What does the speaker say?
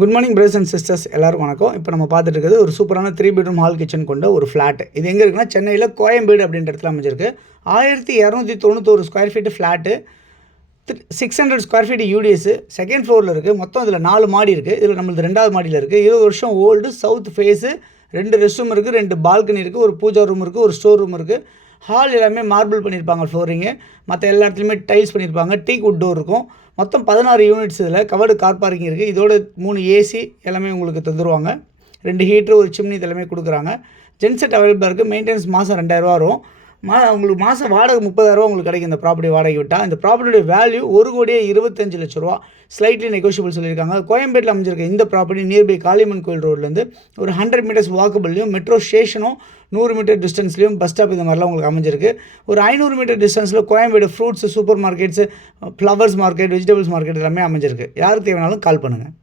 Good morning brothers and sisters, எல்லாருக்கும் வணக்கம். இப்போ நம்ம பார்த்துட்டு இருக்கிறது ஒரு சூப்பரான 3 பெட்ரூம் ஹால் கிச்சன் கொண்ட ஒரு ஃப்ளாட். இது எங்கே இருக்குன்னா சென்னையில் கோயம்பேடு அப்படின்ற இடத்துல அமைஞ்சிருக்கு. 1291 square feet flat, 600 square feet UDS, second ஃப்ளோரில் இருக்குது. மொத்தம் இதில் 4 மாடி இருக்குது. இதில் நம்மளுக்கு 2வது மாடியில் இருக்குது. 20 வருஷம் old, south phase, 2 rest room இருக்குது, 2 பால்கனி இருக்குது, ஒரு பூஜா ரூம் இருக்குது, ஒரு ஸ்டோர் ரூம் இருக்குது. ஹால் எல்லாமே மார்பிள் பண்ணியிருப்பாங்க, ஃப்ளோரிங்கு. மற்ற எல்லா இடத்துலையுமே டைல்ஸ் பண்ணியிருப்பாங்க. டீக் வுட் டோர் இருக்கும். மொத்தம் 16 யூனிட்ஸ். இதில் கவர்டு கார் பார்க்கிங் இருக்குது. இதோட 3 ஏசி எல்லாமே உங்களுக்கு தந்துடுவாங்க. 2 ஹீட்ரு, ஒரு சிம்னி இதெல்லாமே கொடுக்குறாங்க. ஜென்செட் அவைலபிளாக இருக்குது. மெயின்டெனன்ஸ் மாதம் 2000 வரும். உங்களுக்கு மாதம் வாடகை 30,000 உங்களுக்கு கிடைக்கும். இந்த ப்ராப்பர்ட்டி வாடகை விட்டால் இந்த ப்ராப்பர்ட்டியோட வேல்யூ 1,25,00,000. ஸ்லைட்லி நெகோஷியபிள் சொல்லியிருக்காங்க. கோயம்பேட்டில் அமைஞ்சிருக்க இந்த ப்ராப்பர்ட்டி நியர்பை காளியம்மன் கோயில் ரோட்லேருந்து ஒரு 100 மீட்டர்ஸ் வாக்கபிள்லையும், மெட்ரோ ஸ்டேஷனும் 100 மீட்டர் டிஸ்டன்ஸ்லையும், பஸ் ஸ்டாப் இந்த மாதிரிலாம் உங்களுக்கு அமைஞ்சிருக்கு. ஒரு 500 மீட்டர் டிஸ்டன்ஸில் Koyambedu fruits, super markets, flowers market, vegetables market எல்லாமே அமைஞ்சிருக்கு. யாருக்கு தேவைனாலும் கால் பண்ணுங்கள்.